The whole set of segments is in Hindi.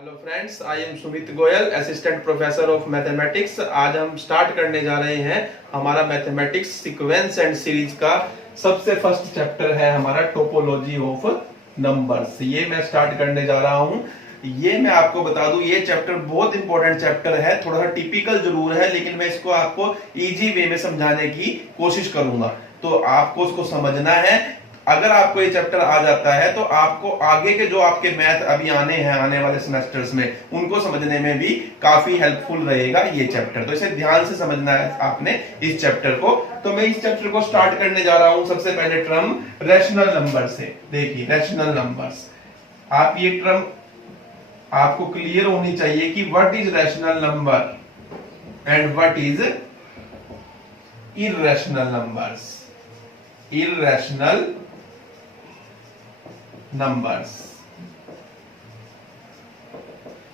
Hello friends, I am Sumit Goyal, assistant professor of mathematics. आज हम स्टार्ट करने जा रहे हैं हमारा मैथमेटिक्स सीक्वेंस एंड सीरीज का सबसे फर्स्ट चैप्टर है हमारा टोपोलॉजी ऑफ नंबर्स। ये मैं स्टार्ट करने जा रहा हूं। ये मैं आपको बता दूं, ये चैप्टर बहुत इंपॉर्टेंट चैप्टर है, थोड़ा सा टिपिकल जरूर है, लेकिन मैं इसको आपको इजी वे में समझाने की कोशिश करूंगा। तो आपको उसको समझना है। अगर आपको ये चैप्टर आ जाता है तो आपको आगे के जो आपके मैथ अभी आने वाले सेमेस्टर्स में, उनको समझने में भी काफी हेल्पफुल रहेगा ये चैप्टर। तो इसे ध्यान से समझना है आपने इस चैप्टर को। तो मैं इस चैप्टर को स्टार्ट करने जा रहा हूं सबसे पहले टर्म रैशनल नंबर से। देखिए रैशनल नंबर्स, आप ये टर्म आपको क्लियर होनी चाहिए कि what is rational number and what is irrational numbers. Irrational numbers,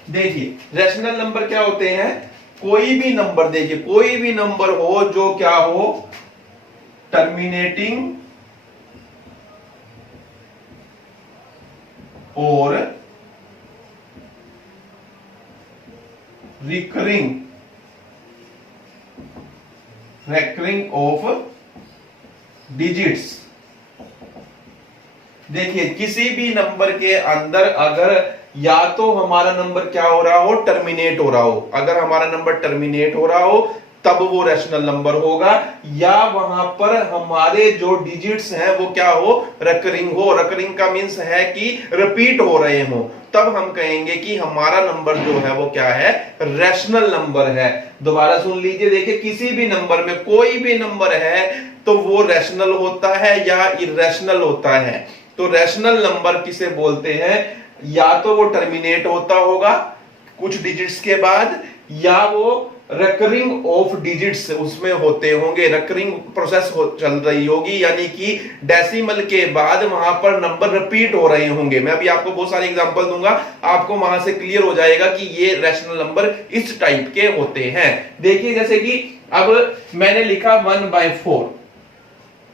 देखिए रैशनल नंबर क्या होते हैं। कोई भी नंबर, देखिए कोई भी नंबर हो जो क्या हो, टर्मिनेटिंग और recurring ऑफ डिजिट्स। देखिए किसी भी नंबर के अंदर अगर या तो हमारा नंबर क्या हो रहा हो, टर्मिनेट हो रहा हो, अगर हमारा नंबर टर्मिनेट हो रहा हो तब वो रैशनल नंबर होगा, या वहां पर हमारे जो डिजिट्स हैं वो क्या हो, रिकरिंग हो। रिकरिंग का मींस है कि रिपीट हो रहे हो, तब हम कहेंगे कि हमारा नंबर जो है वो क्या है, रैशनल नंबर है। दोबारा सुन लीजिए, देखिए किसी भी नंबर में कोई भी नंबर है तो वो रैशनल होता है या इररेशनल होता है। तो रैशनल नंबर किसे बोलते हैं, या तो वो टर्मिनेट होता होगा कुछ डिजिट्स के बाद, या वो रिकरिंग ऑफ डिजिट्स उसमें होते होंगे, रिकरिंग प्रोसेस चल रही होगी, यानी कि डेसिमल के बाद वहां पर नंबर रिपीट हो रहे होंगे। मैं अभी आपको बहुत सारे एग्जांपल दूंगा, आपको वहां से क्लियर हो जाएगा कि ये रैशनल नंबर इस टाइप के होते हैं। देखिए जैसे कि अब मैंने लिखा 1/4,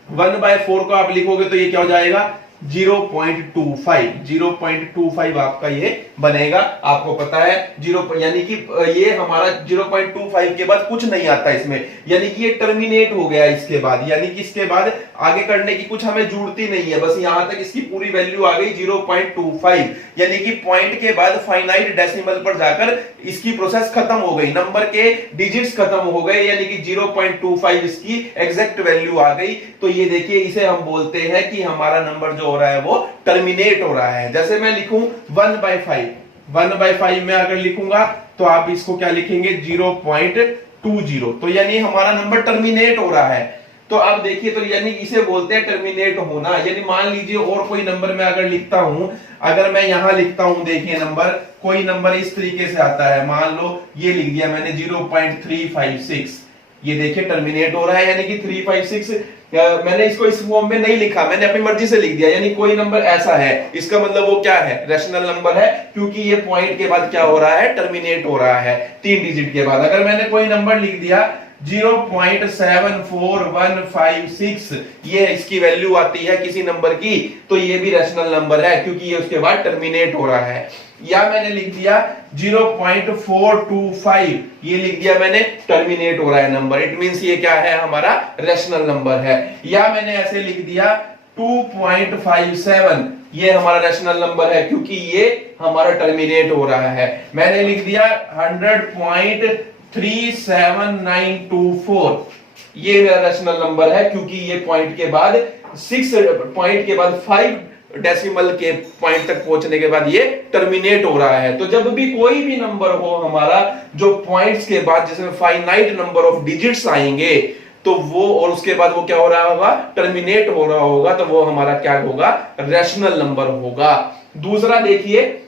1/4 को आप लिखोगे तो ये क्या हो जाएगा, 0.25 आपका ये बनेगा। आपको पता है 0, यानी कि ये हमारा 0.25 के बाद कुछ नहीं आता इसमें, यानी कि ये टर्मिनेट हो गया इसके बाद, यानी कि इसके बाद आगे करने की कुछ हमें जरूरत ही नहीं है, बस यहां तक इसकी पूरी वैल्यू आ गई 0.25, यानी कि पॉइंट के बाद फाइनाइट डेसिमल पर जाकर इसकी प्रोसेस खत्म हो गई, नंबर के डिजिट्स खत्म हो गए, यानी कि 0.25 इसकी एग्जैक्ट वैल्यू आ गई। तो ये देखिए इसे हम बोलते हैं कि हमारा नंबर जो हो रहा है वो टर्मिनेट हो रहा है। जैसे मैं लिखूं 1/5 में अगर लिखूंगा तो आप इसको क्या लिखेंगे, 0.20, तो यानी हमारा नंबर टर्मिनेट हो रहा है। तो अब देखिए, तो यानी इसे बोलते हैं टर्मिनेट होना। यानी मान लीजिए और कोई नंबर मैं अगर लिखता हूं, अगर मैं यहां लिखता हूं, देखिए नंबर, कोई नंबर इस तरीके से आता है, मान लो ये लिख दिया मैंने 0.356, ये देखिए टर्मिनेट हो रहा है, यानी कि 356 मैंने इसको इस फॉर्म में नहीं लिखा, मैंने अपनी मर्जी से लिख दिया, यानी कोई नंबर ऐसा है, इसका मतलब वो क्या है, रैशनल नंबर है, क्योंकि ये पॉइंट के बाद क्या हो रहा है, टर्मिनेट हो रहा है 3 डिजिट के बाद। अगर मैंने कोई नंबर लिख दिया 0.74156, ये इसकी वैल्यू आती है किसी नंबर की, तो ये भी रैशनल नंबर है क्योंकि ये उसके बाद टर्मिनेट हो रहा है। या मैंने लिख दिया 0.425, ये लिख दिया मैंने, टर्मिनेट हो रहा है नंबर, इट मींस ये क्या है, हमारा रैशनल नंबर है। या मैंने ऐसे लिख दिया 2.57, ये हमारा रैशनल नंबर है क्योंकि ये हमारा टर्मिनेट हो रहा है। मैंने लिख दिया 100.37924, ये मेरा रैशनल नंबर है क्योंकि ये पॉइंट के बाद 5 डेसिमल के पॉइंट तक पहुंचने के बाद ये टर्मिनेट हो रहा है। तो जब भी कोई भी नंबर हो हमारा जो पॉइंट्स के बाद जिसमें फाइनाइट नंबर ऑफ डिजिट्स आएंगे, तो वो, और उसके बाद वो क्या हो रहा होगा, टर्मिनेट हो रहा होगा, तो वो हमारा क्या होगा, रैशनल नंबर होगा। दूसरा देखिए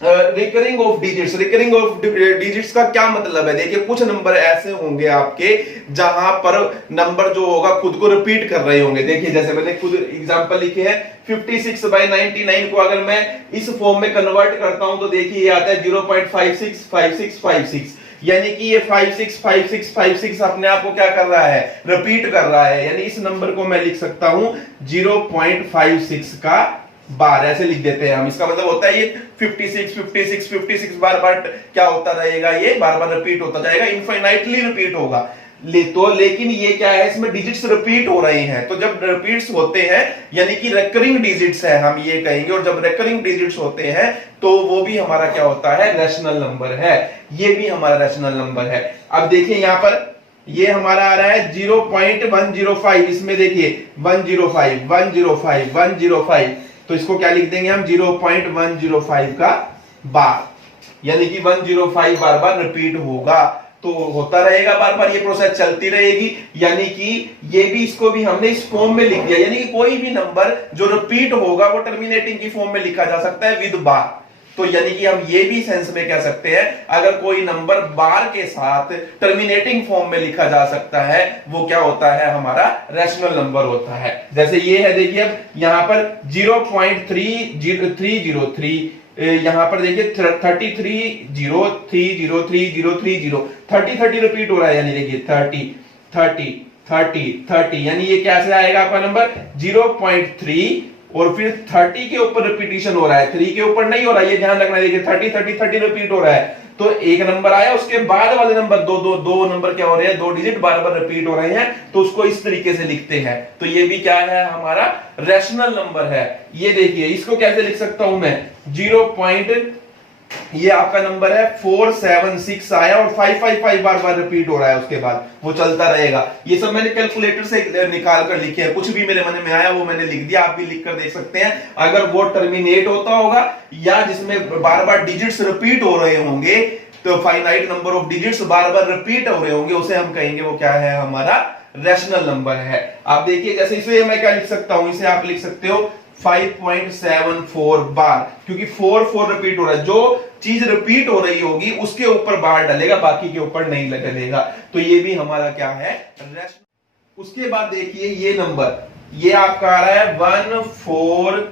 recurring of digits. Recurring of digits का क्या मतलब है, देखिए कुछ नंबर ऐसे होंगे आपके जहां पर नंबर जो होगा खुद को रिपीट कर रहे होंगे। देखिए जैसे मैंने खुद एग्जांपल लिखे हैं, 56/99 को अगर मैं इस फॉर्म में कन्वर्ट करता हूं तो देखिए ये आता है 0.565656, यानी कि ये 565656 अपने आप को क्या कर रहा है, रिपीट कर रहा है। यानी इस नंबर को मैं लिख सकता हूं 0.56 का बार ऐसे लिख देते हैं हम। इसका मतलब होता है ये 56 56 56 बार बार क्या होता रहेगा, ये बार बार रिपीट होता जाएगा, इनफाइनाइटली रिपीट होगा। लेकिन ये क्या है, इसमें डिजिट्स रिपीट हो रहे हैं। तो जब रिपीट्स होते हैं यानी कि रेकरिंग डिजिट्स है हम ये कहेंगे, और जब रेकरिंग डिजिट्स होते हैं तो वो भी हमारा क्या होता है, रैशनल नंबर है। ये भी हमारा रैशनल नंबर है। अब देखिए यहां पर ये हमारा आ रहा है 0.105, इसमें देखिए 105 105 105, तो इसको क्या लिख देंगे हम, 0.105 का बार, यानी कि 105 बार बार रिपीट होगा। तो होता रहेगा बार बार, ये प्रोसेस चलती रहेगी। यानी कि ये भी, इसको भी हमने इस फॉर्म में लिख दिया, यानी कि कोई भी नंबर जो रिपीट होगा वो टर्मिनेटिंग की फॉर्म में लिखा जा सकता है विद बार। तो यानी कि हम ये भी सेंस में कह सकते हैं, अगर कोई नंबर बार के साथ टर्मिनेटिंग फॉर्म में लिखा जा सकता है, वो क्या होता है, हमारा रैशनल नंबर होता है। जैसे ये है, देखिए अब यहां पर 0.30303, यहां पर देखिए 33030330 30 रिपीट हो रहा है, यानी देखिए 30 30 30 30, यानी ये कैसे आएगा आपका नंबर 0.3 और फिर 30 के ऊपर रिपीटिशन हो रहा है, 3 के ऊपर नहीं हो रहा है, ये ध्यान रखना है। देखिए 30 30 30 रिपीट हो रहा है, तो एक नंबर आया, उसके बाद वाले नंबर दो नंबर क्या हो रहे हैं, 2 डिजिट बार बार रिपीट हो रहे हैं, तो उसको इस तरीके से लिखते हैं। तो ये भी क्या है, हमारा रैशनल नंबर है। ये देखिए इसको कैसे लिख सकता हूं मैं, 0. ये आपका नंबर है 476 आया और 555 बार बार रिपीट हो रहा है, उसके बाद वो चलता रहेगा। ये सब मैंने कैलकुलेटर से निकाल कर लिखे हैं, कुछ भी मेरे मन में आया वो मैंने लिख दिया, आप भी लिख कर देख सकते हैं। अगर वो टर्मिनेट होता होगा या जिसमें बार बार डिजिट्स रिपीट हो रहे होंगे, तो finite number of digits bar bar repeat हो रहे होंगे, उसे हम कहेंगे वो क्या है, हमारा रैशनल नंबर है। आप देखिए जैसे इसे मैं क्या लिख सकता हूं, इसे आप लिख सकते हो 5.74 बार, क्योंकि 4 रिपीट हो रहा है। जो चीज रिपीट हो रही होगी उसके ऊपर बार डलेगा, बाकी के ऊपर नहीं डलेगा। तो ये भी हमारा क्या है, रैशनल। उसके बाद देखिए ये नंबर, ये आपका आ रहा है 1428571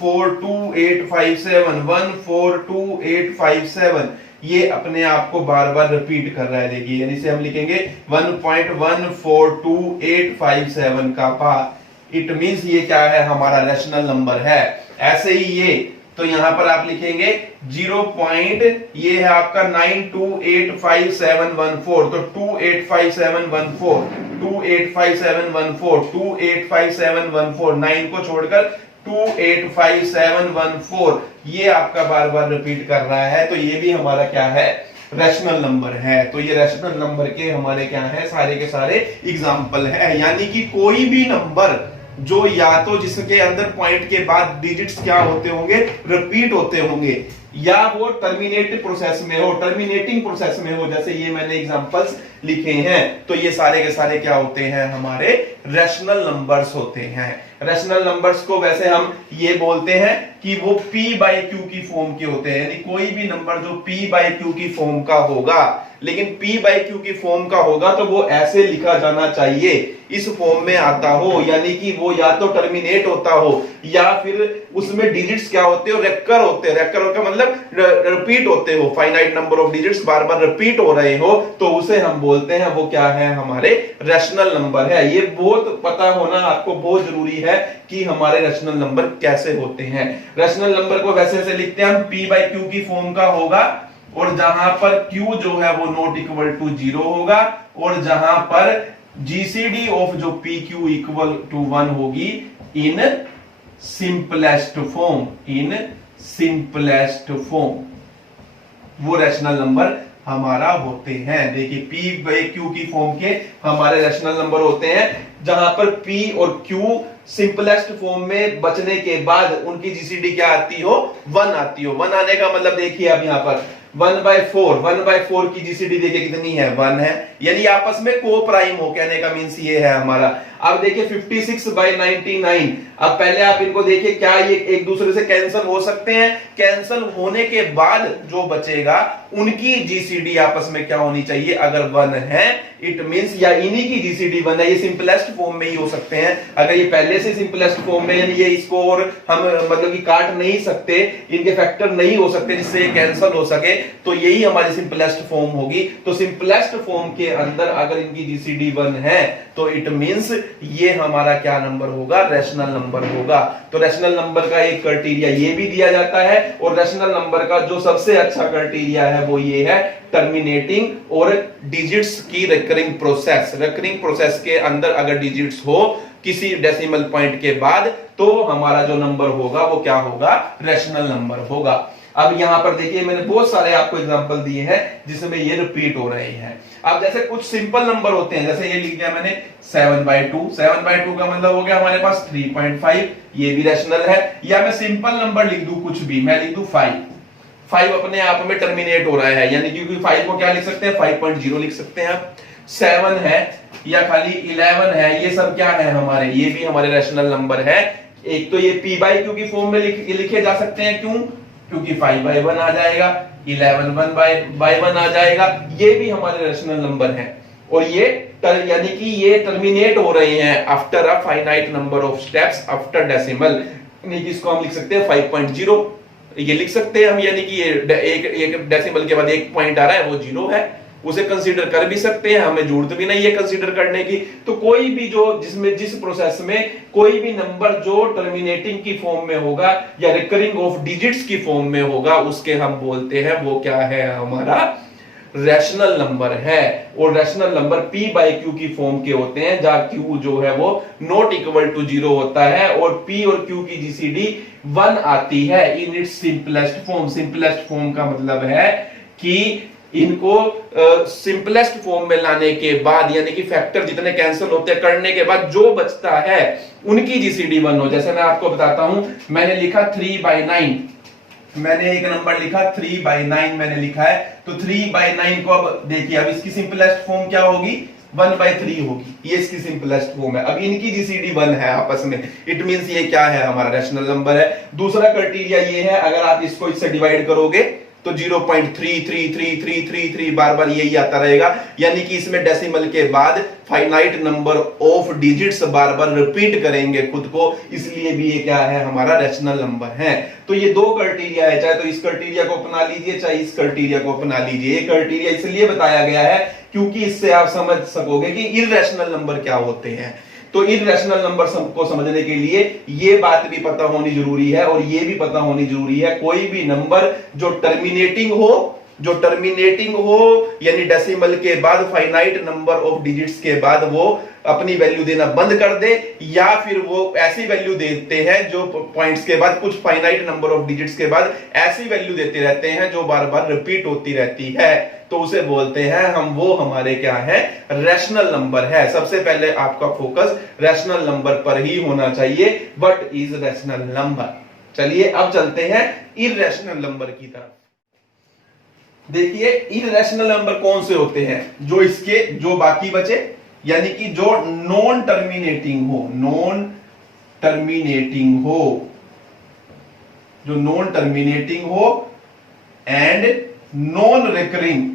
1428571 1428571, ये अपने आप को बार बार रिपीट कर रहा है। देखिए यानी से हम लिखेंगे 1.1428571 का बार। इट मींस ये क्या है, हमारा रैशनल नंबर है। ऐसे ही ये, तो यहां पर आप लिखेंगे 0. ये है आपका 92857114, तो 285714 285714 285714, 9 को छोड़कर 285714, ये आपका बार बार रिपीट कर रहा है। तो ये भी हमारा क्या है, रैशनल नंबर है। तो ये रैशनल नंबर के हमारे क्या है, सारे के सारे एग्जाम्पल है। यानी कि कोई भी नंबर जो या तो जिसके अंदर पॉइंट के बाद डिजिट्स क्या होते होंगे, रिपीट होते होंगे, या वो टर्मिनेटिव प्रोसेस में हो, टर्मिनेटिंग प्रोसेस में हो, जैसे ये मैंने एग्जांपल्स लिखे हैं, तो ये सारे के सारे क्या होते हैं, हमारे रैशनल नंबर्स होते हैं। रैशनल नंबर्स को वैसे हम ये बोलते हैं कि वो P/Q की फॉर्म के होते हैं, यानी कोई भी नंबर जो P/Q की फॉर्म का होगा, लेकिन P/Q की फॉर्म का होगा तो वो ऐसे लिखा जाना चाहिए, इस फॉर्म में आता हो, यानी कि वो या तो टर्मिनेट होता हो या फिर उसमें डिजिट्स क्या होते हो, रेकर होते हैं। रेकर का मतलब रिपीट होते हो, finite number of digits bar bar repeat हो रहे हो, तो उसे हम बोलते हैं वो क्या है, हमारे रैशनल नंबर है। ये बहुत पता होना आपको बहुत जरूरी है कि हमारे रैशनल नंबर कैसे होते हैं। रैशनल नंबर को वैसे ऐसे लिखते हैं हम, P/Q की फॉर्म का होगा, और जहां पर Q जो है वो नॉट इक्वल टू 0 होगा, और जहां पर GCD ऑफ जो PQ इक्वल टू 1 होगी in simplest form, in simplest form, वो रैशनल नंबर हमारा होते हैं। देखिए P/Q की फॉर्म के हमारे रैशनल नंबर होते हैं, जहां पर P और Q सिंपलेस्ट फॉर्म में बचने के बाद उनकी जीसीडी क्या आती हो, 1 आती हो। 1 आने का मतलब देखिए अब यहां पर 1/4 की जीसीडी देखिए कितनी है, 1 है, यानी आपस में को प्राइम हो, कहने का मींस ये है हमारा। अब देखिए 56/99, अब पहले आप इनको देखिए क्या ये एक दूसरे से कैंसिल हो सकते हैं, कैंसिल होने के बाद जो बचेगा उनकी जीसीडी आपस में क्या होनी चाहिए, अगर 1 है इट मींस या इन्हीं की जीसीडी 1 है। ये सिंपलेस्ट फॉर्म में ही हो सकते हैं, अगर ये पहले से सिंपलेस्ट फॉर्म में, यानी ये इसको और हम मतलब कि काट नहीं सकते, इनके फैक्टर नहीं हो सकते जिससे ये कैंसिल हो सके, तो यही हमारी सिंपलेस्ट फॉर्म होगी। तो सिंपलेस्ट फॉर्म के अंदर अगर इनकी जीसीडी 1 है तो इट मींस ये हमारा क्या नंबर होगा, रैशनल नंबर होगा। तो रैशनल नंबर का एक क्राइटेरिया ये भी दिया जाता है, और रैशनल नंबर का जो सबसे अच्छा क्राइटेरिया है वो ये है टर्मिनेटिंग और डिजिट्स की रिकरिंग प्रोसेस। रिकरिंग प्रोसेस के अंदर अगर डिजिट्स हो किसी डेसिमल पॉइंट के बाद, तो हमारा जो नंबर होगा वो क्या होगा, रैशनल नंबर होगा। अब यहां पर देखिए मैंने बहुत सारे आपको एग्जांपल दिए हैं जिसमें ये रिपीट हो रहे हैं। अब जैसे कुछ सिंपल नंबर होते हैं, जैसे ये लिख दिया मैंने 7/2, 7/2 का मतलब हो गया हमारे पास 3.5, ये भी रैशनल है। या मैं सिंपल नंबर लिख दूं कुछ भी, मैं लिख दूं 5 अपने आप में टर्मिनेट हो रहा है, यानी क्योंकि 5 को क्या लिख सकते हैं, 5.0 लिख सकते हैं आप। 7 है या खाली 11 है, ये सब क्या है हमारे, ये भी हमारे रैशनल नंबर है। एक तो ये p/q की फॉर्म में लिखे जा सकते हैं, क्यों, क्योंकि 5/1 आ जाएगा, 11 1/1 आ जाएगा, ये भी हमारे रैशनल नंबर है। और ये यानी कि ये टर्मिनेट हो रहे हैं after a finite number of steps after decimal, यानी कि इसको हम लिख सकते हैं 5.0, ये लिख सकते हैं हम, यानी कि ये एक डेसिमल के बाद एक पॉइंट आ रहा है वो 0 है, उसे कंसीडर कर भी सकते हैं, हमें जरूरत भी नहीं है कंसीडर करने की। तो कोई भी जो जिसमें जिस प्रोसेस में कोई भी नंबर जो टर्मिनेटिंग की फॉर्म में होगा या रिकरिंग ऑफ डिजिट्स की फॉर्म में होगा, उसके हम बोलते हैं वो क्या है, हमारा रैशनल नंबर है। और रैशनल नंबर p/q की फॉर्म के होते हैं, जहां q जो है वो नॉट इक्वल टू 0 होता है और p और q की जीसीडी 1 आती है in its simplest form. Simplest form का मतलब है कि इनको सिंपलेस्ट फॉर्म में लाने के बाद, यानी कि फैक्टर जितने कैंसिल होते हैं करने के बाद जो बचता है उनकी जीसीडी 1 हो। जैसे मैं आपको बताता हूं, मैंने लिखा 3/9, मैंने एक नंबर लिखा 3/9 मैंने लिखा है, तो 3/9 को अब देखिए, अब इसकी सिंपलेस्ट फॉर्म क्या होगी, 1/3 होगी, ये इसकी सिंपलेस्ट फॉर्म है। अब इनकी जीसीडी 1 है आपस में, इट मींस ये क्या है, हमारा रैशनल नंबर है। दूसरा क्राइटेरिया ये है, अगर आप इसको इससे डिवाइड करोगे तो 0.33333 बार बार यही आता रहेगा, यानी कि इसमें डेसिमल के बाद finite number of digits bar bar repeat करेंगे खुद को, इसलिए भी ये क्या है, हमारा रैशनल नंबर है। तो ये दो क्राइटेरिया है, चाहे तो इस क्राइटेरिया को अपना लीजिए चाहे इस क्राइटेरिया को अपना लीजिए। ये क्राइटेरिया इसलिए बताया गया है क्योंकि इससे आप समझ सकोगे कि इररेशनल नंबर क्या होते हैं। तो इररेशनल नंबर को समझने के लिए ये बात भी पता होनी जरूरी है और ये भी पता होनी जरूरी है, कोई भी नंबर जो टर्मिनेटिंग हो यानी डेसिमल के बाद फाइनाइट नंबर ऑफ डिजिट्स के बाद वो अपनी वैल्यू देना बंद कर दे, या फिर वो ऐसी वैल्यू देते हैं जो पॉइंट्स के बाद, कुछ फाइनाइट नंबर ऑफ डिजिट्स के बाद ऐसी वैल्यू देते रहते हैं जो बार बार रिपीट होती रहती है, तो उसे बोलते हैं हम, वो हमारे क्या है, रैशनल नंबर है। सबसे पहले आपका फोकस रैशनल नंबर पर ही होना चाहिए, व्हाट इज रैशनल नंबर। चलिए अब चलते हैं इररेशनल नंबर की तरफ। देखिए इररेशनल नंबर कौन से होते हैं, जो इसके जो बाकी बचे, यानी कि जो नॉन टर्मिनेटिंग हो, जो नॉन टर्मिनेटिंग हो एंड नॉन रिकरिंग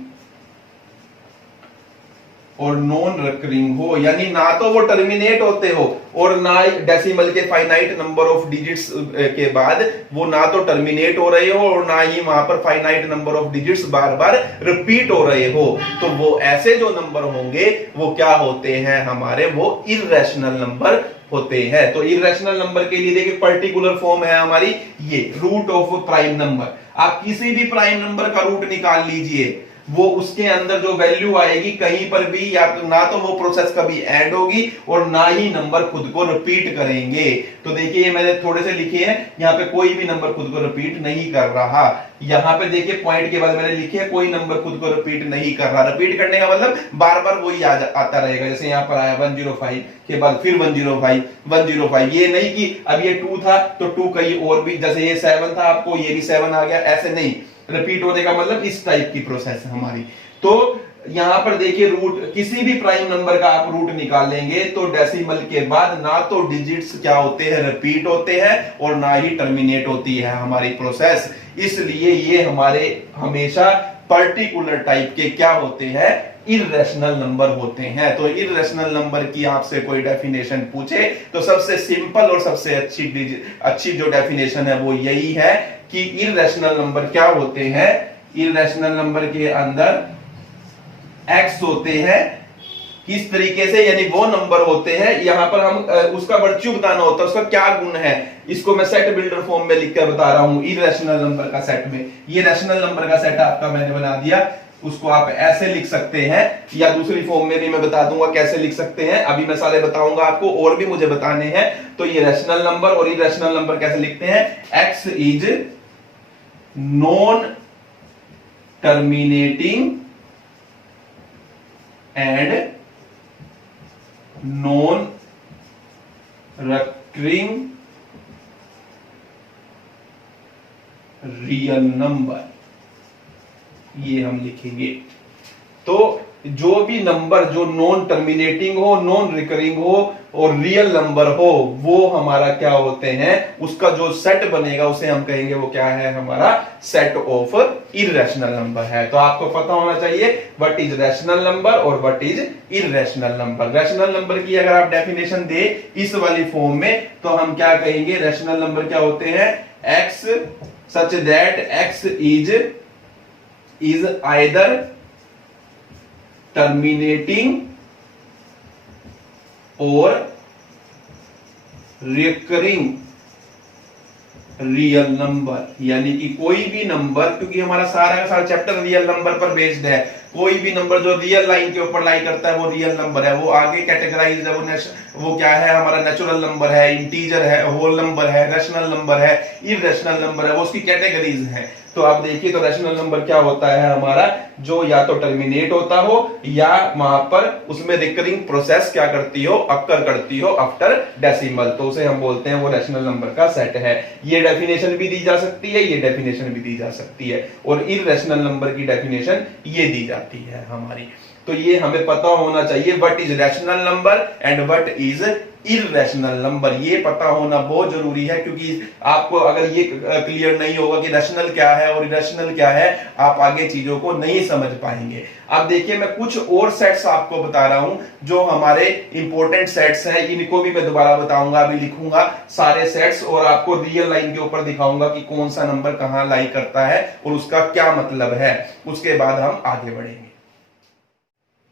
और नॉन रिकरिंग हो, यानी ना तो वो टर्मिनेट होते हो और ना डेसिमल के फाइनाइट नंबर ऑफ डिजिट्स के बाद वो ना तो टर्मिनेट हो रहे हो और ना ही वहां पर finite number of digits bar bar repeat हो रहे हो, तो वो ऐसे जो नंबर होंगे वो क्या होते हैं हमारे, वो इररेशनल नंबर होते हैं। तो इररेशनल नंबर के लिए देखिए पर्टिकुलर फॉर्म है हमारी ये, रूट ऑफ प्राइम नंबर। आप किसी भी प्राइम नंबर का रूट निकाल लीजिए, वो उसके अंदर जो वैल्यू आएगी कहीं पर भी, या तो ना तो वो प्रोसेस कभी एंड होगी और ना ही नंबर खुद को रिपीट करेंगे। तो देखिए ये मैंने थोड़े से लिखे हैं, यहाँ पे कोई भी नंबर खुद को रिपीट नहीं कर रहा। यहाँ पे देखिए पॉइंट के बाद मैंने लिखे है कोई नंबर खुद को रिपीट नहीं कर रहा। रिपीट करने का मतलब बार बार वही आता रहेगा, जैसे यहाँ पर आया 105 के बाद फिर 105, ये नहीं कि अब ये 2 था तो 2 कहीं और भी, जैसे ये 7 था आपको ये भी 7 आ गया, ऐसे नहीं। रिपीट होने का मतलब इस टाइप की प्रोसेस है हमारी। तो यहां पर देखिए रूट, किसी भी प्राइम नंबर का आप रूट निकालेंगे तो डेसिमल के बाद ना तो डिजिट्स क्या होते हैं, रिपीट होते हैं, और ना ही टर्मिनेट होती है हमारी प्रोसेस। इसलिए ये हमारे हमेशा पर्टिकुलर टाइप के क्या होते हैं, इररेशनल नंबर होते हैं। तो इररेशनल नंबर की आपसे कोई डेफिनेशन पूछे तो सबसे सिंपल और सबसे अच्छी जो डेफिनेशन है वो यही है कि इररेशनल नंबर क्या होते हैं, इररेशनल नंबर के अंदर एक्स होते हैं किस तरीके से, यानी वो नंबर होते हैं, यहां पर हम उसका वर्च्यू बताना होता है, उसका क्या गुण है, इसको मैं सेट बिल्डर फॉर्म में लिखकर बता रहा हूं। इरेशनल नंबर का सेट में, ये रैशनल नंबर का सेट आपका मैंने बना दिया, उसको आप ऐसे लिख सकते हैं, या दूसरी फॉर्म में भी मैं बता दूंगा कैसे लिख सकते हैं, अभी मैं सारे बताऊंगा आपको, और भी मुझे बताने हैं। तो ये रैशनल नंबर और इरेशनल नंबर कैसे लिखते हैं, x is non terminating and non recurring real number, ये हम लिखेंगे। तो जो भी नंबर जो नॉन टर्मिनेटिंग हो, नॉन रिकरिंग हो और रियल नंबर हो, वो हमारा क्या होते हैं, उसका जो सेट बनेगा उसे हम कहेंगे वो क्या है, हमारा सेट ऑफ इरेशनल नंबर है। तो आपको पता होना चाहिए व्हाट इज रैशनल नंबर और what is irrational number. Rational number की अगर आप डेफिनेशन दे इस वाली फॉर्म में, तो हम क्या कहेंगे, रैशनल नंबर क्या होते हैं, x such that x is either terminating और रिकरिंग रियल नंबर, यानी कि कोई भी नंबर, क्योंकि हमारा सारा का सारा चैप्टर रियल नंबर पर बेस्ड है, कोई भी नंबर जो रियल लाइन के ऊपर लाई करता है वो रियल नंबर है। वो आगे कैटेगराइज है, वो क्या है, हमारा नेचुरल नंबर है, इंटीजर है, होल नंबर है, रैशनल नंबर है, इररेशनल नंबर है, वो उसकी कैटेगरीज है। तो आप देखिए, तो रैशनल नंबर क्या होता है हमारा, जो या तो टर्मिनेट होता हो या वहां पर उसमें रिकरिंग प्रोसेस क्या करती हो, अक्कर करती हो आफ्टर डेसिमल, तो उसे हम बोलते हैं वो रैशनल नंबर का सेट है। ये डेफिनेशन भी दी जा सकती है, ये डेफिनेशन भी दी जा सकती है, और इररेशनल नंबर की डेफिनेशन ये दी जाती है हमारी। तो ये हमें पता होना चाहिए what is rational number and what is irrational number, ये पता होना बहुत जरूरी है, क्योंकि आपको अगर ये क्लियर नहीं होगा कि रैशनल क्या है और इररेशनल क्या है, आप आगे चीजों को नहीं समझ पाएंगे। अब देखिए, मैं कुछ और सेट्स आपको बता रहा हूं जो हमारे इंपॉर्टेंट सेट्स हैं, इनको भी मैं दोबारा बताऊंगा, अभी लिखूंगा सारे सेट्स और आपको रियल लाइन के ऊपर दिखाऊंगा कि कौन सा नंबर कहां लाई करता है और उसका क्या मतलब है, उसके बाद हम आगे बढ़ेंगे।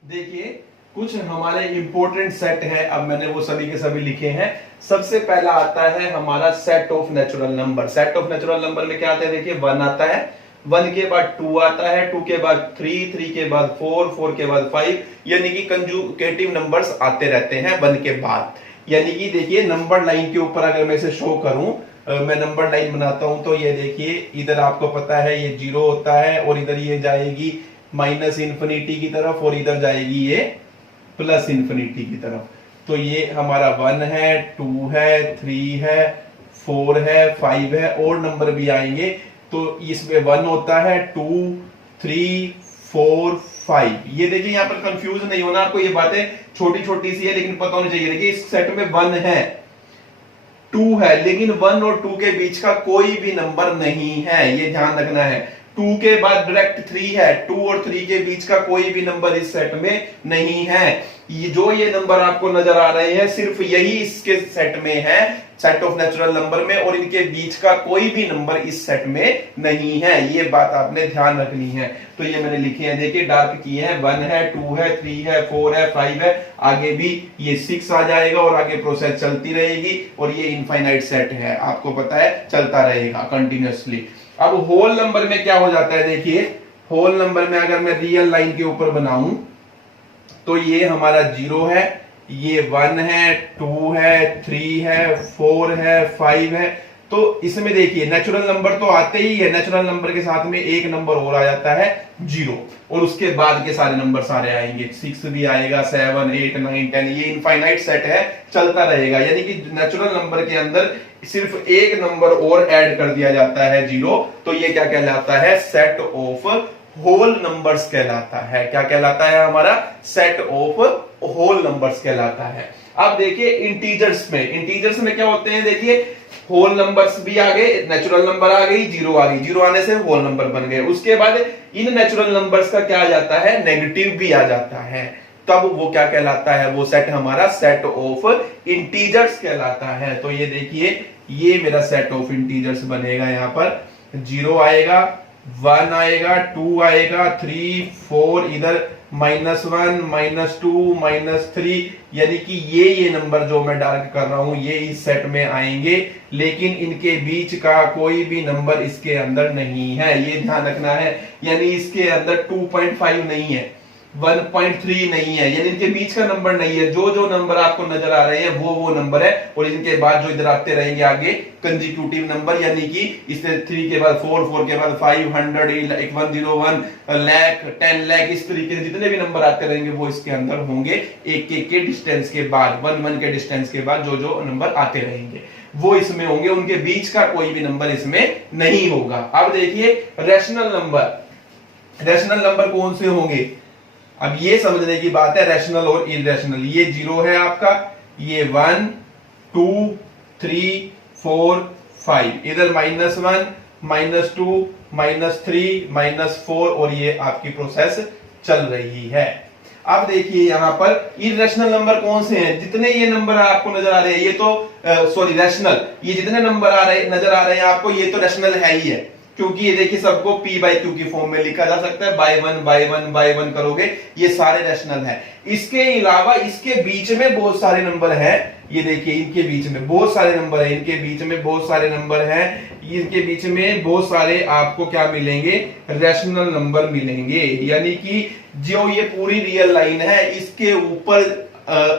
देखिए, कुछ हमारे इंपॉर्टेंट सेट है, अब मैंने वो सभी के सभी लिखे हैं। सबसे पहला आता है हमारा set of natural number. Set of natural number में क्या आता है, देखिए 1 आता है, 1 के बाद 2 आता है, 2 के बाद 3, 3 के बाद 4, 4 के बाद 5, यानी कि कंजुगेटिव नंबर्स आते रहते हैं 1 के बाद। यानी कि देखिए, नंबर लाइन के ऊपर अगर मैं इसे शो करूं, मैं नंबर लाइन बनाता हूं, तो ये देखिए, इधर आपको पता है ये 0 होता है और इधर ये जाएगी माइनस इन्फिनिटी की तरफ और इधर जाएगी ये प्लस इन्फिनिटी की तरफ। तो ये हमारा 1 है, 2 है, 3 है, 4 है, 5 है, और नंबर भी आएंगे। तो इसमें 1 होता है, 2, 3, 4, 5। ये देखिए, यहां पर कंफ्यूज नहीं होना आपको, ये बातें छोटी छोटी सी है लेकिन पता होनी चाहिए। देखिए, इस सेट में 1 है, 2 है, लेकिन 1 और 2 के बीच का कोई भी नंबर नहीं है, ये ध्यान रखना है। 2 के बाद डायरेक्ट 3 है, 2 और 3 के बीच का कोई भी नंबर इस सेट में नहीं है। ये नंबर आपको नजर आ रहे हैं, सिर्फ यही इसके सेट में है, सेट ऑफ नेचुरल नंबर में, और इनके बीच का कोई भी नंबर इस सेट में नहीं है। ये बात आपने ध्यान रखनी है। तो ये मैंने लिखे हैं, देखिए डार्क किए हैं, 1 है, 2 है, 3 है, 4 है, 5 है, आगे भी ये 6 आ जाएगा और आगे प्रोसेस चलती रहेगी, और ये इनफाइनाइट सेट है, आपको पता है चलता रहेगा कंटिन्यूअसली। अब होल नंबर में क्या हो जाता है, देखिए होल नंबर में अगर मैं रियल लाइन के ऊपर बनाऊं, तो ये हमारा 0 है, ये 1 है, 2 है, 3 है, 4 है, 5 है। तो इसमें देखिए, नेचुरल नंबर तो आते ही है, नेचुरल नंबर के साथ में एक नंबर और आ जाता है 0, और उसके बाद के सारे नंबर सारे आएंगे, 6 भी आएगा, 7, 8, 9, 10, ये इनफाइनाइट सेट है, चलता रहेगा। यानी कि नेचुरल नंबर के अंदर सिर्फ एक नंबर और ऐड कर दिया जाता है, 0, तो ये क्या कहलाता है, सेट ऑफ होल नंबर्स कहलाता है। क्या कहलाता है, हमारा सेट ऑफ होल नंबर्स कहलाता है। अब देखिए, इंटीजर्स में क्या होते हैं, देखिए होल नंबर्स भी आ गए, नेचुरल नंबर आ गई, 0 आ गई, 0 आने से होल नंबर बन गए। उसके बाद इन नेचुरल नंबर्स का क्या आ जाता है, नेगेटिव भी आ जाता है, तब वो क्या कहलाता है, वो सेट हमारा सेट ऑफ इंटीजर्स कहलाता है। तो ये देखिए, ये मेरा सेट ऑफ इंटीजर्स बनेगा, यहां पर 0 आएगा, 1 आएगा, 2 आएगा, 3 4, इधर -1 -2 -3, यानी कि ये नंबर जो मैं डार्क कर रहा हूं ये इस सेट में आएंगे, लेकिन इनके बीच का कोई भी नंबर इसके अंदर नहीं है, ये ध्यान रखना है। यानी इसके अंदर 2.5 नहीं है, 1.3 नहीं है, यानी इनके बीच का नंबर नहीं है। जो जो नंबर आपको नजर आ रहे हैं वो नंबर है, और इनके बाद जो इधर आते रहेंगे आगे कंजिक्यूटिव नंबर, यानी कि इससे 3 के बाद 4, 4 के बाद 500, 101 लाख, 10 लाख, इस तरीके से जितने भी नंबर आते रहेंगे वो इसके अंदर होंगे। एक एक के डिस्टेंस के बाद, 1 के डिस्टेंस के बाद जो जो नंबर आते रहेंगे वो इसमें होंगे, उनके बीच का कोई भी नंबर इसमें नहीं होगा। अब देखिए रैशनल नंबर कौन से होंगे, अब ये समझने की बात है, रैशनल और इरैशनल। ये 0 है आपका, ये 1 2 3 4 5, इधर -1 -2 -3 -4, और ये आपकी प्रोसेस चल रही है। अब देखिए यहां पर इरैशनल नंबर कौन से हैं, जितने ये नंबर आपको नजर आ रहे हैं ये तो सॉरी रैशनल, ये जितने नंबर नजर आ रहे हैं आपको ये तो रैशनल है ही है, क्योंकि ये देखिए सबको p/q की फॉर्म में लिखा जा सकता है, बाय वन करोगे, ये सारे रैशनल है। इसके अलावा इसके बीच में बहुत सारे नंबर हैं, ये देखिए इनके बीच में बहुत सारे नंबर हैं, इनके बीच में बहुत सारे नंबर हैं, इनके बीच में बहुत सारे आपको क्या मिलेंगे, रैशनल नंबर मिलेंगे। यानी कि जो ये पूरी रियल लाइन है इसके ऊपर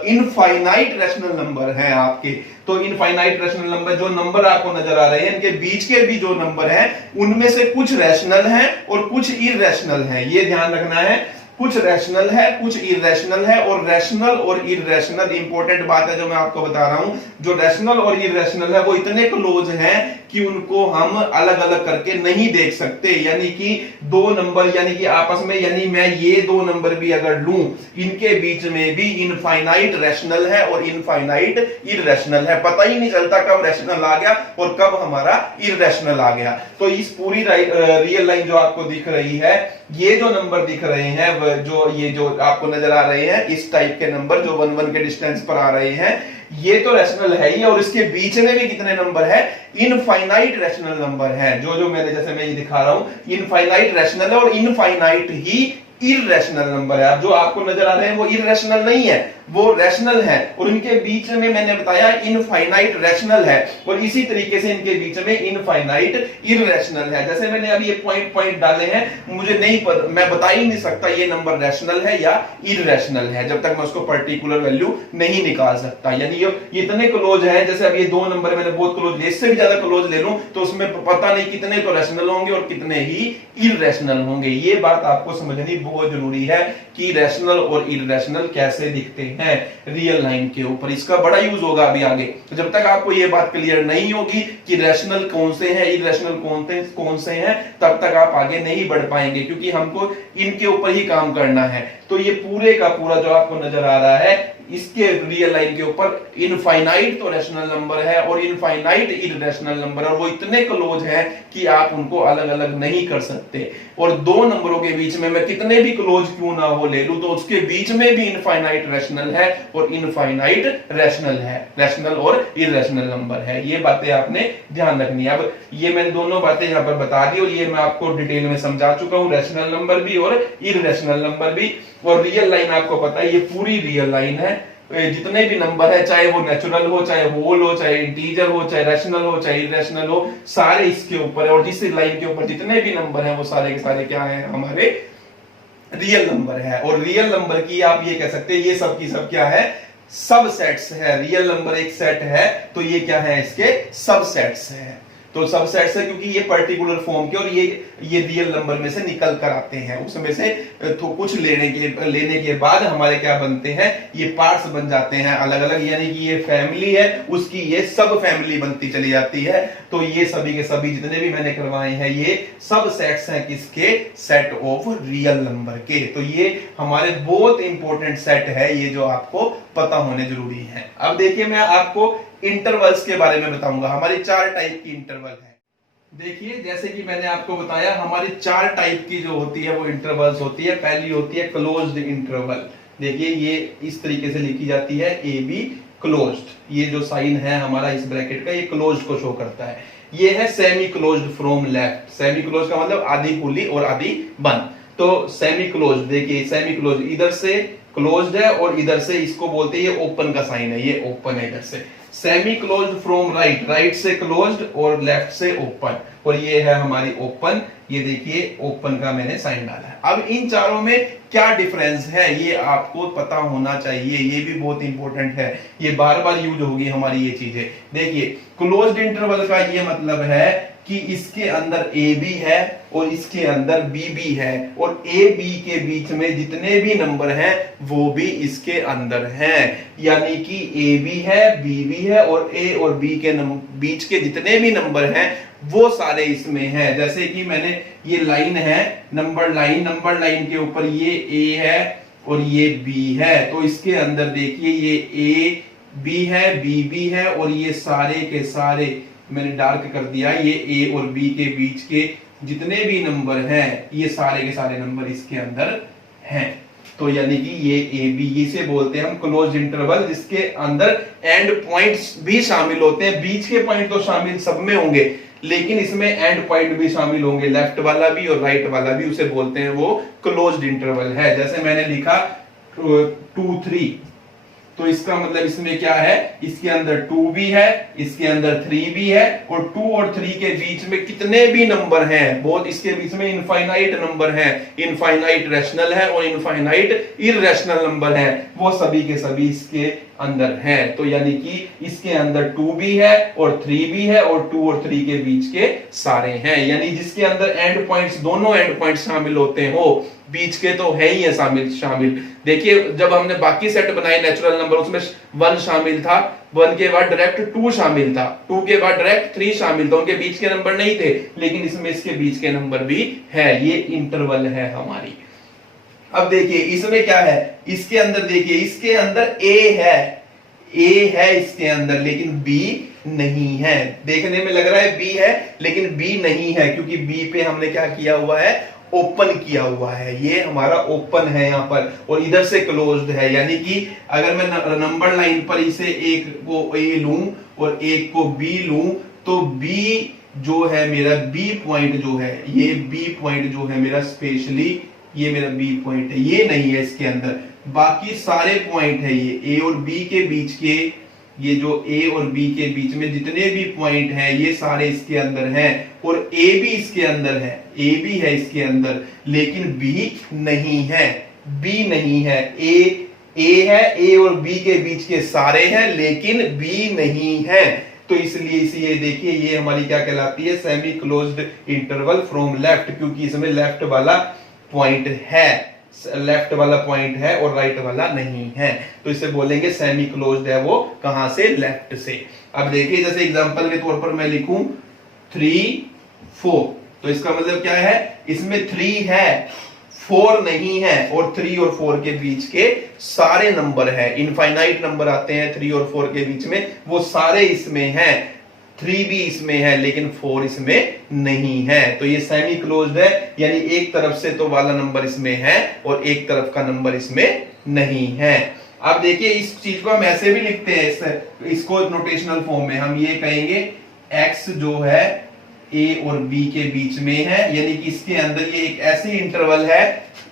इनफाइनाइट रैशनल नंबर हैं आपके। तो इनफाइनाइट रैशनल नंबर, जो नंबर आपको नजर आ रहे हैं इनके बीच के भी जो नंबर हैं उनमें से कुछ रैशनल हैं और कुछ इरैशनल हैं, ये ध्यान रखना है। कुछ रैशनल है, कुछ इरैशनल है, और रैशनल और इरैशनल इंपॉर्टेंट बात है जो मैं आपको बता रहा हूं। जो रैशनल और इरैशनल है वो इतने क्लोज हैं कि उनको हम अलग अलग करके नहीं देख सकते, यानी कि दो नंबर यानी कि आपस में, यानी मैं ये दो नंबर भी अगर लूं इनके बीच में भी इनफाइनाइट रैशनल है और इनफाइनाइट इरैशनल है, पता ही नहीं चलता कब रैशनल आ गया और कब हमारा इरैशनल आ गया। तो इस पूरी रियल लाइन जो आपको दिख रही है, ये जो नंबर दिख रहे हैं, जो ये जो आपको नजर आ रहे हैं इस टाइप के नंबर जो 1 के डिस्टेंस पर आ रहे हैं, ये तो रैशनल है ही, और इसके बीच में भी कितने नंबर है, इनफाइनाइट रैशनल नंबर है। जो जो मैंने जैसे मैं ये दिखा रहा हूं इनफाइनाइट रैशनल है और इनफाइनाइट ही इरैशनल नंबर है। अब जो आपको नजर आ रहे हैं वो इरैशनल नहीं है, वो रैशनल है, और इनके बीच में मैंने बताया इनफाइनाइट रैशनल है, और इसी तरीके से इनके बीच में इनफाइनाइट इरैशनल है। जैसे मैंने अभी ये पॉइंट डाले हैं, मुझे नहीं मैं बता ही नहीं सकता ये नंबर रैशनल है या इरैशनल है जब तक मैं उसको पर्टिकुलर वैल्यू नहीं निकाल सकता। यानी ये इतने क्लोज है, जैसे अब ये दो नंबर मैंने बहुत क्लोज लिए, इससे भी ज्यादा क्लोज ले लूं तो उसमें पता नहीं कितने तो रैशनल होंगे और कितने ही इरैशनल होंगे। ये बात आपको समझनी बहुत जरूरी है कि रैशनल और इरैशनल कैसे दिखते हैं रियल लाइन के ऊपर। इसका बड़ा यूज होगा अभी आगे। तो जब तक आपको ये बात क्लियर नहीं होगी कि रैशनल कौन से हैं, इरैशनल कौन से हैं, तब तक आप आगे नहीं बढ़ पाएंगे, क्योंकि हमको इनके ऊपर ही काम करना है। तो ये पूरे का पूरा जो आपको नजर आ रहा है इसके रियल लाइन के ऊपर इनफाइनाइट तो रैशनल नंबर है और इनफाइनाइट इरैशनल नंबर है, और वो इतने क्लोज है कि आप उनको अलग अलग नहीं कर सकते। और दो नंबरों के बीच में मैं कितने भी क्लोज क्यों ना हो ले लूं तो उसके बीच में भी इनफाइनाइट रैशनल है और इनफाइनाइट रैशनल है, रैशनल और इरैशनल नंबर है। ये बातें आपने ध्यान रखनी है। अब ये मैंने दोनों बातें यहां पर बता दी और ये मैं आपको डिटेल में समझा चुका हूं, रैशनल नंबर भी और इरैशनल नंबर भी। और रियल लाइन आपको पता है ये पूरी रियल लाइन है, जितने भी नंबर है चाहे वो नेचुरल हो, चाहे होल हो, चाहे इंटीजर हो, चाहे रैशनल हो, चाहे इरैशनल हो, सारे इसके ऊपर है। और जिस लाइन के ऊपर जितने भी नंबर हैं वो सारे के सारे क्या हैं, हमारे रियल नंबर है। और रियल नंबर की आप ये कह सकते हैं ये सब की सब क्या है, सब सेट्स है। रियल नंबर एक सेट है तो ये क्या है, इसके सब सेट्स है। तो सबसेट्स है क्योंकि ये पर्टिकुलर फॉर्म के और ये रियल नंबर में से निकल कर आते हैं, उसमें से तो कुछ लेने के बाद हमारे क्या बनते हैं, ये पार्ट्स बन जाते हैं अलग अलग। यानी कि ये फैमिली है उसकी ये सब फैमिली बनती चली जाती है। तो ये सभी के सभी जितने भी मैंने करवाए हैं ये सब सेट्स हैं किसके, सेट ऑफ रियल नंबर के। तो ये हमारे बहुत इंपॉर्टेंट सेट है, ये जो आपको पता होने जरूरी है। अब देखिए मैं आपको इंटरवल्स के बारे में बताऊंगा। हमारी 4 टाइप की इंटरवल है। देखिए जैसे कि मैंने आपको बताया हमारी 4 टाइप की जो होती है वो इंटरवल्स होती है। पहली होती है क्लोज्ड इंटरवल। देखिए ये इस तरीके से लिखी जाती है, ए बी क्लोज्ड। ये जो साइन है हमारा इस ब्रैकेट का ये क्लोज्ड को शो करता है। ये है semi closed from left. Semi close का मतलब आधी खुली और आधी बंद। तो सेमी क्लोज, देखिए सेमी क्लोज इधर से क्लोज्ड है और इधर से इसको बोलते हैं, ये ओपन का साइन है, ये ओपन है इधर से। Semi closed from right, right से क्लोज्ड और लेफ्ट से ओपन, और ये है हमारी ओपन। ये देखिए ओपन का मैंने साइन डाला है। अब इन चारों में क्या डिफरेंस है ये आपको पता होना चाहिए, ये भी बहुत इंपॉर्टेंट है, ये बार बार यूज होगी हमारी ये चीजें। देखिए क्लोज्ड इंटरवल का ये मतलब है कि इसके अंदर ए बी है और इसके अंदर बी बी है, और ए बी के बीच में जितने भी नंबर हैं वो भी इसके अंदर हैं। यानी कि ए बी है, बी बी है, और ए और बी के बीच के जितने भी नंबर हैं वो सारे इसमें हैं। जैसे कि मैंने ये लाइन है, नंबर लाइन के ऊपर ये ए है और ये बी है, तो इसके अंदर देखिए ये ए बी है, बी बी है, और ये सारे के सारे मैंने डार्क कर दिया, ये ए और बी के बीच के जितने भी नंबर हैं ये सारे के सारे नंबर इसके अंदर हैं। तो यानी कि ये ए बी, इसे बोलते हैं हम क्लोज्ड इंटरवल, जिसके अंदर एंड पॉइंट्स भी शामिल होते हैं। बीच के पॉइंट तो शामिल सब में होंगे, लेकिन इसमें एंड पॉइंट भी शामिल होंगे, लेफ्ट वाला भी और राइट वाला भी, उसे बोलते हैं वो क्लोज्ड इंटरवल है। जैसे मैंने लिखा 2 3, तो इसका मतलब इसमें क्या है, इसके अंदर 2 भी है, इसके अंदर 3 भी है, और 2 और 3 के बीच में कितने भी नंबर हैं, बहुत इसके बीच में इनफाइनाइट नंबर हैं, इनफाइनाइट रैशनल है और इनफाइनाइट इररेशनल नंबर हैं, वो सभी के सभी इसके अंदर हैं। तो यानी कि इसके अंदर 2 भी है और 3 भी है, और 2 और 3 के बीच के सारे हैं। यानी जिसके अंदर एंड पॉइंट्स, दोनों एंड पॉइंट्स शामिल होते हो, बीच के तो है ही है शामिल। देखिए जब हमने बाकी सेट बनाए नेचुरल नंबर, उसमें 1 शामिल था, 1 के बाद डायरेक्ट 2 शामिल था, 2 के बाद डायरेक्ट 3 शामिल था, उनके बीच के नंबर नहीं थे, लेकिन इसमें इसके बीच के नंबर भी है। ये इंटरवल है हमारी। अब देखिए इसमें क्या है, इसके अंदर देखिए, इसके अंदर ए है इसके अंदर, लेकिन बी नहीं है। देखने में लग रहा है बी है, लेकिन बी नहीं है, क्योंकि बी पे हमने क्या किया हुआ है, ओपन किया हुआ है। ये हमारा ओपन है यहाँ पर, और इधर से क्लोज्ड है। यानी कि अगर मैं नंबर लाइन पर इसे एक को ए लूं और एक को बी लूं, तो बी जो है मेरा, बी पॉइंट जो है, ये बी पॉइंट जो है मेरा, स्पेशली ये मेरा बी पॉइंट है, ये नहीं है इसके अंदर। बाकी सारे पॉइंट है ये ए और बी के बीच के, ये जो ए और बी के बीच में जितने भी पॉइंट हैं ये सारे इसके अंदर हैं, और ए भी इसके अंदर है, ए भी है इसके अंदर, लेकिन बी नहीं है, बी नहीं है। ए है, ए और बी के बीच के सारे हैं, लेकिन बी नहीं है। तो इसलिए इसे देखिए, ये हमारी क्या कहलाती है, semi closed interval from left, क्योंकि इसमें लेफ्ट वाला पॉइंट है, लेफ्ट वाला पॉइंट है और राइट वाला नहीं है। तो इसे बोलेंगे सेमी क्लोज्ड है, वो कहां से, लेफ्ट से। अब देखिए जैसे एग्जांपल के तौर पर मैं लिखूं 3 4, तो इसका मतलब क्या है, इसमें 3 है, 4 नहीं है, और 3 और 4 के बीच के सारे नंबर है, इनफाइनाइट नंबर आते हैं 3 और 4 के बीच में, वो सारे इसमें हैं। 3 भी इसमें है, लेकिन 4 इसमें नहीं है। तो ये सेमी क्लोज्ड है, यानी एक तरफ से तो वाला नंबर इसमें है और एक तरफ का नंबर इसमें नहीं है। अब देखिए इस चीज को हम ऐसे भी लिखते हैं, इसको नोटेशनल फॉर्म में हम ये कहेंगे, x जो है a और b के बीच में है, यानी कि इसके अंदर ये एक ऐसी इंटरवल है,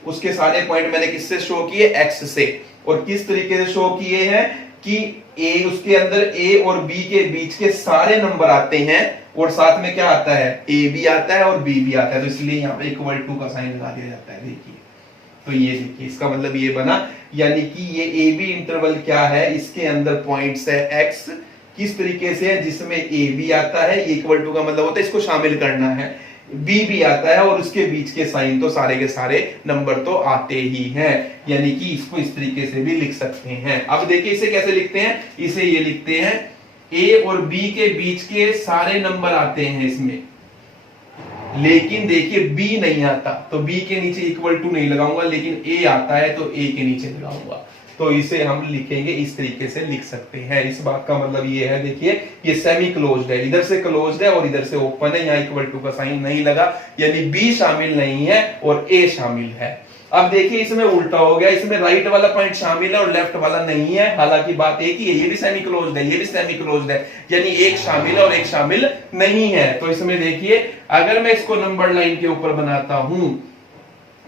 उसके सारे पॉइंट मैंने किससे शो किए, x से। और किस तरीके से शो किए हैं कि ए, उसके अंदर ए और बी के बीच के सारे नंबर आते हैं, और साथ में क्या आता है, ए भी आता है और बी भी आता है, तो इसलिए यहाँ पे इक्वल टू का साइन लगा दिया जाता है। देखिए तो ये देखिए इसका मतलब ये बना, यानी कि ये ए बी इंटरवल क्या है, इसके अंदर पॉइंट्स है एक्स, किस तरीके से है, जिसमें ए बी आता है, इक्वल टू का मतलब होता है इसको शामिल करना है, बी भी आता है, और उसके बीच के साइन तो सारे के सारे नंबर तो आते ही हैं। यानी कि इसको इस तरीके से भी लिख सकते हैं। अब देखिए इसे कैसे लिखते हैं, इसे ये लिखते हैं ए और बी के बीच के सारे नंबर आते हैं इसमें, लेकिन देखिए बी नहीं आता, तो बी के नीचे इक्वल टू नहीं लगाऊंगा, लेकिन ए आता है तो ए के नीचे लगाऊंगा। तो इसे हम लिखेंगे, इस तरीके से लिख सकते हैं। इस बात का मतलब ये है, देखिए ये सेमी क्लोज्ड है, इधर से क्लोज्ड है और इधर से ओपन है, यहाँ इक्वल टू का साइन नहीं लगा, यानी बी शामिल नहीं है और ए शामिल है। अब देखिए इसमें उल्टा हो गया, इसमें राइट वाला पॉइंट शामिल है और लेफ्ट वाला नहीं है, हालांकि बात एक ही है, ये भी सेमी क्लोज्ड है, ये भी सेमी क्लोज्ड है, यानी एक शामिल है और एक शामिल नहीं है। तो इसमें देखिए अगर मैं इसको नंबर लाइन के ऊपर बनाता हूं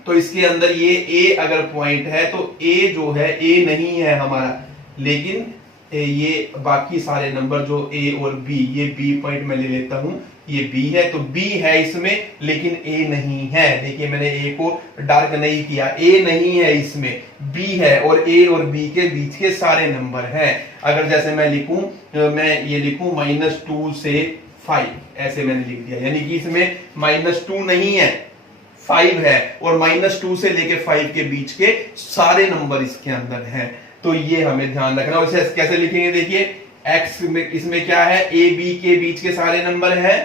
तो इसके अंदर ये ए अगर पॉइंट है तो ए जो है ए नहीं है हमारा, लेकिन ये बाकी सारे नंबर जो ए और बी, ये बी पॉइंट मैं ले लेता हूं, ये बी है तो बी है इसमें लेकिन ए नहीं है। देखिए मैंने ए को डार्क नहीं किया, ए नहीं है इसमें, बी है और ए और बी के बीच के सारे नंबर हैं। अगर जैसे मैं लिखूं, मैं ये लिखूं -2 से 5, ऐसे मैंने लिख दिया, यानी कि इसमें -2 नहीं है, 5 है और -2 से लेके 5 के बीच के सारे नंबर इसके अंदर हैं। तो ये हमें ध्यान रखना। और इसे कैसे लिखेंगे, देखिए x में इसमें क्या है, ए बी के बीच के सारे नंबर हैं,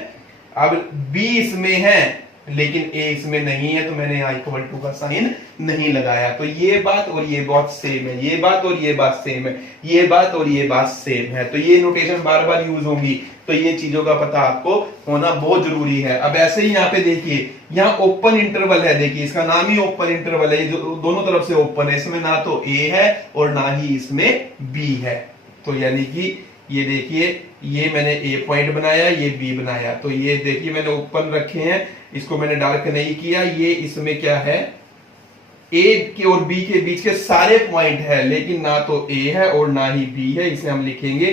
अब b इसमें है लेकिन a इसमें नहीं है, तो मैंने यहाँ इक्वल टू का साइन नहीं लगाया। तो ये बात और ये बात सेम है, ये बात और ये बात सेम है, ये बात और ये बात सेम है। तो ये नोटेशन बार बार यूज होंगी, तो ये चीजों का पता आपको होना बहुत जरूरी है। अब ऐसे ही यहाँ पे देखिए, यहाँ ओपन इंटरवल है, देखिए इसका नाम ही ओपन इंटरवल है, दोनों तरफ से ओपन है, इसमें ना तो a है और ना ही इसमें b है। तो यानी कि ये देखिए, ये मैंने ए पॉइंट बनाया, ये बी बनाया, तो ये देखिए मैंने ओपन रखे हैं, इसको मैंने डार्क नहीं किया। ये इसमें क्या है, ए के और बी के बीच के सारे पॉइंट है, लेकिन ना तो ए है और ना ही बी है। इसे हम लिखेंगे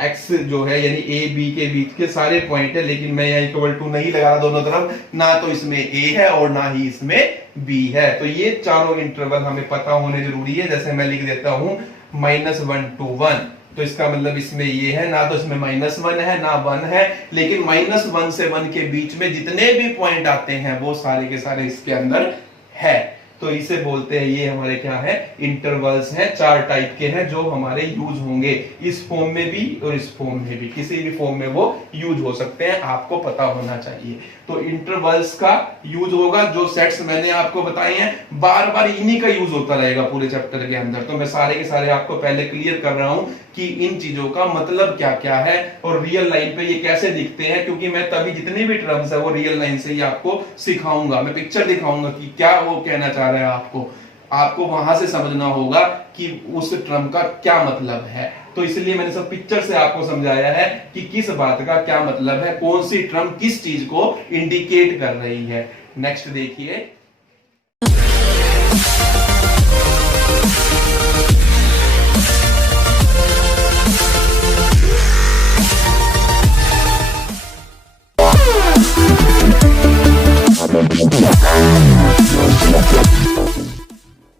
एक्स जो है, यानी ए बी के बीच के सारे पॉइंट है, लेकिन मैं यहाँ इक्वल टू नहीं लगा रहा दोनों तरफ, ना तो इसमें ए है और ना ही इसमें बी है। तो ये चारों इंटरवल हमें पता होने जरूरी है। जैसे मैं लिख देता हूं -1 to 1, तो इसका मतलब इसमें ये है, ना तो इसमें -1 है ना 1 है, लेकिन -1 से 1 के बीच में जितने भी पॉइंट आते हैं वो सारे के सारे इसके अंदर है। तो इसे बोलते हैं, ये हमारे क्या है, इंटरवल्स हैं, 4 टाइप के हैं जो हमारे यूज होंगे, इस फॉर्म में भी और इस फॉर्म में भी, किसी भी फॉर्म में वो यूज हो सकते हैं, आपको पता होना चाहिए। तो इंटरवल्स का यूज होगा, जो सेट्स मैंने आपको बताए हैं बार बार इन्हीं का यूज होता रहेगा पूरे चैप्टर के अंदर। तो मैं सारे के सारे आपको पहले क्लियर कर रहा हूं कि इन चीजों का मतलब क्या क्या है और रियल लाइन पे ये कैसे दिखते हैं, क्योंकि मैं तभी जितने भी टर्म्स है वो रियल लाइन से ही आपको सिखाऊंगा, मैं पिक्चर दिखाऊंगा कि क्या वो कहना चाह रहा है आपको वहां से समझना होगा कि उस टर्म का क्या मतलब है। तो इसलिए मैंने सब पिक्चर से आपको समझाया है कि किस बात का क्या मतलब है, कौन सी टर्म किस चीज को इंडिकेट कर रही है। नेक्स्ट देखिए।